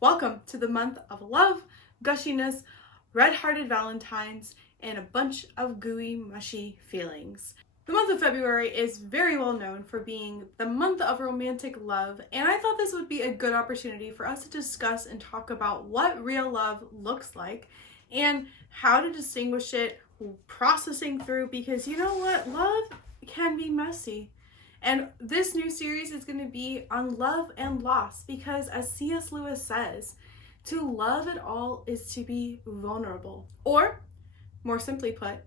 Welcome to the month of love, gushiness, red-hearted Valentines, and a bunch of gooey, mushy feelings. The month of February is very well known for being the month of romantic love, and I thought this would be a good opportunity for us to discuss and talk about what real love looks like and how to distinguish it, processing through, because you know what? Love can be messy. And this new series is going to be on love and loss because, as C.S. Lewis says, to love at all is to be vulnerable. Or, more simply put,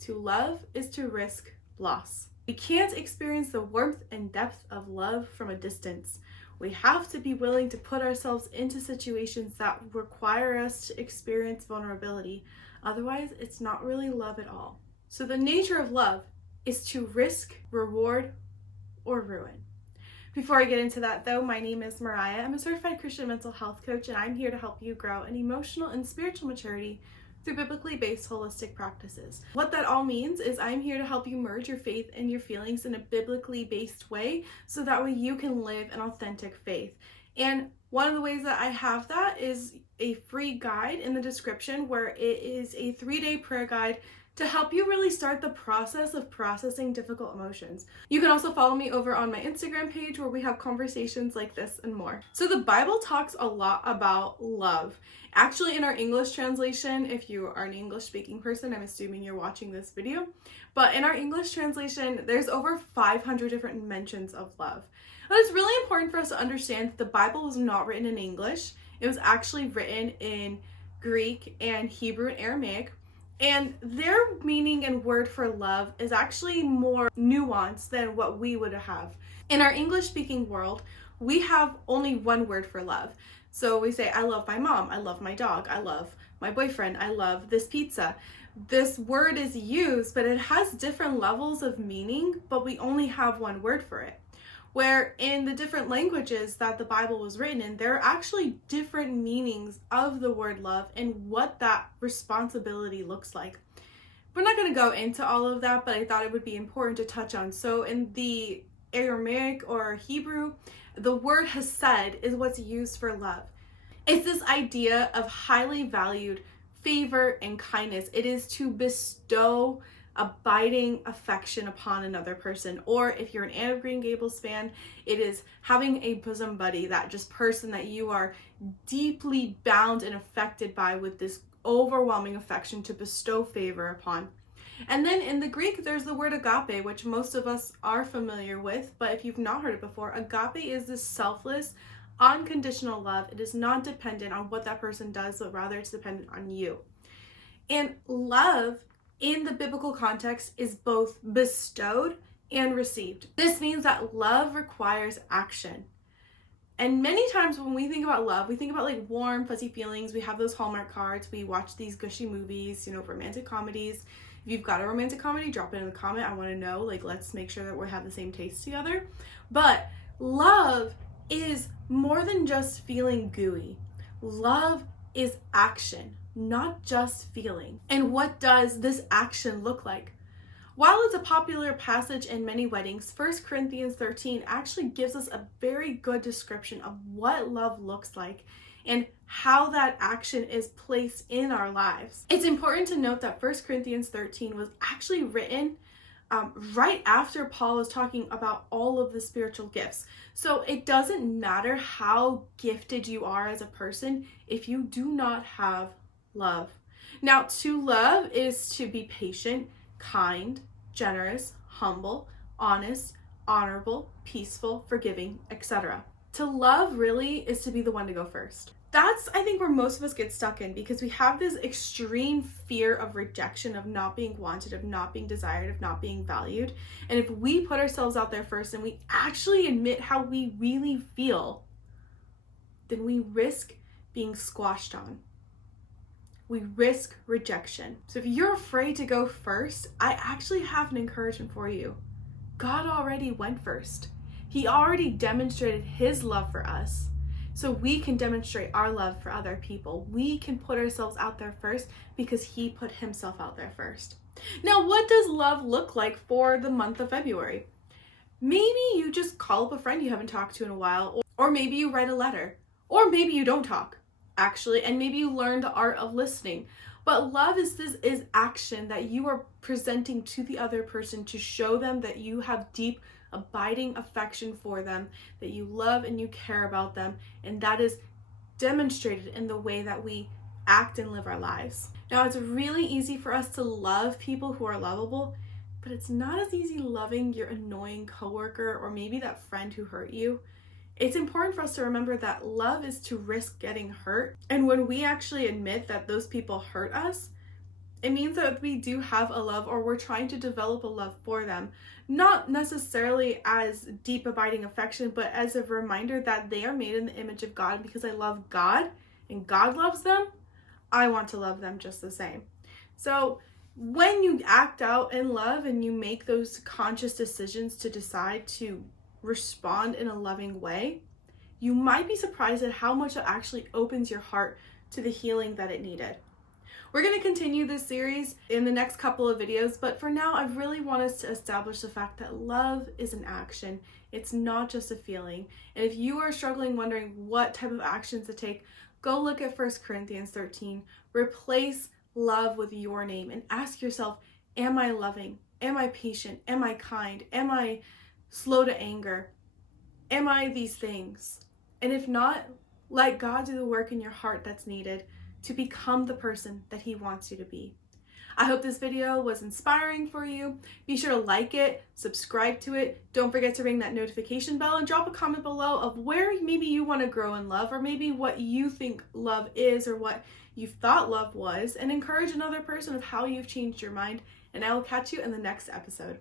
to love is to risk loss. We can't experience the warmth and depth of love from a distance. We have to be willing to put ourselves into situations that require us to experience vulnerability. Otherwise, it's not really love at all. So the nature of love is to risk, reward, or ruin. Before I get into that though, my name is Mariah. I'm a certified Christian mental health coach, and I'm here to help you grow in emotional and spiritual maturity through biblically based holistic practices. What that all means is I'm here to help you merge your faith and your feelings in a biblically based way so that way you can live an authentic faith. And one of the ways that I have that is a free guide in the description where it is a 3-day prayer guide to help you really start the process of processing difficult emotions. You can also follow me over on my Instagram page where we have conversations like this and more. So the Bible talks a lot about love. Actually, in our English translation, if you are an English speaking person, I'm assuming you're watching this video, but in our English translation, there's over 500 different mentions of love. But it's really important for us to understand that the Bible was not written in English. It was actually written in Greek and Hebrew and Aramaic. And their meaning and word for love is actually more nuanced than what we would have. In our English-speaking world, we have only one word for love. So we say, I love my mom, I love my dog, I love my boyfriend, I love this pizza. This word is used, but it has different levels of meaning, but we only have one word for it. Where in the different languages that the Bible was written in, there are actually different meanings of the word love and what that responsibility looks like. We're not going to go into all of that, but I thought it would be important to touch on. So in the Aramaic or Hebrew, the word hesed is what's used for love. It's this idea of highly valued favor and kindness. It is to bestow abiding affection upon another person. Or if you're an Anne of Green Gables fan, it is having a bosom buddy, that just person that you are deeply bound and affected by with this overwhelming affection to bestow favor upon. And then in the Greek, there's the word agape, which most of us are familiar with, but if you've not heard it before, agape is this selfless, unconditional love. It is not dependent on what that person does, but rather it's dependent on you. And love in the biblical context is both bestowed and received. This means that love requires action. And many times when we think about love, we think about like warm, fuzzy feelings. We have those Hallmark cards. We watch these gushy movies, romantic comedies. If you've got a romantic comedy, drop it in the comment. I want to know, let's make sure that we have the same taste together. But love is more than just feeling gooey. Love is action, not just feeling. And what does this action look like? While it's a popular passage in many weddings, 1 Corinthians 13 actually gives us a very good description of what love looks like and how that action is placed in our lives. It's important to note that 1 Corinthians 13 was actually written right after Paul was talking about all of the spiritual gifts. So it doesn't matter how gifted you are as a person if you do not have love. Now, to love is to be patient, kind, generous, humble, honest, honorable, peaceful, forgiving, etc. To love really is to be the one to go first. That's, I think, where most of us get stuck in, because we have this extreme fear of rejection, of not being wanted, of not being desired, of not being valued. And if we put ourselves out there first and we actually admit how we really feel, then we risk being squashed on. We risk rejection. So if you're afraid to go first, I actually have an encouragement for you. God already went first. He already demonstrated his love for us. So we can demonstrate our love for other people. We can put ourselves out there first because he put himself out there first. Now, what does love look like for the month of February? Maybe you just call up a friend you haven't talked to in a while, or maybe you write a letter, Or maybe you don't talk, actually, and maybe you learn the art of listening. But love is action that you are presenting to the other person to show them that you have deep, abiding affection for them, that you love and you care about them, and that is demonstrated in the way that we act and live our lives. Now, it's really easy for us to love people who are lovable, but it's not as easy loving your annoying coworker or maybe that friend who hurt you. It's important for us to remember that love is to risk getting hurt. And when we actually admit that those people hurt us, it means that we do have a love, or we're trying to develop a love for them. Not necessarily as deep abiding affection, but as a reminder that they are made in the image of God. Because I love God and God loves them, I want to love them just the same. So when you act out in love and you make those conscious decisions to decide to respond in a loving way, you might be surprised at how much it actually opens your heart to the healing that it needed. We're going to continue this series in the next couple of videos, but for now, I really want us to establish the fact that love is an action. It's not just a feeling. And if you are struggling, wondering what type of actions to take, go look at 1 Corinthians 13. Replace love with your name and ask yourself, am I loving? Am I patient? Am I kind? Am I slow to anger? Am I these things? And if not, let God do the work in your heart that's needed to become the person that He wants you to be. I hope this video was inspiring for you. Be sure to like it, subscribe to it. Don't forget to ring that notification bell and drop a comment below of where maybe you want to grow in love, or maybe what you think love is or what you thought love was, and encourage another person of how you've changed your mind. And I will catch you in the next episode.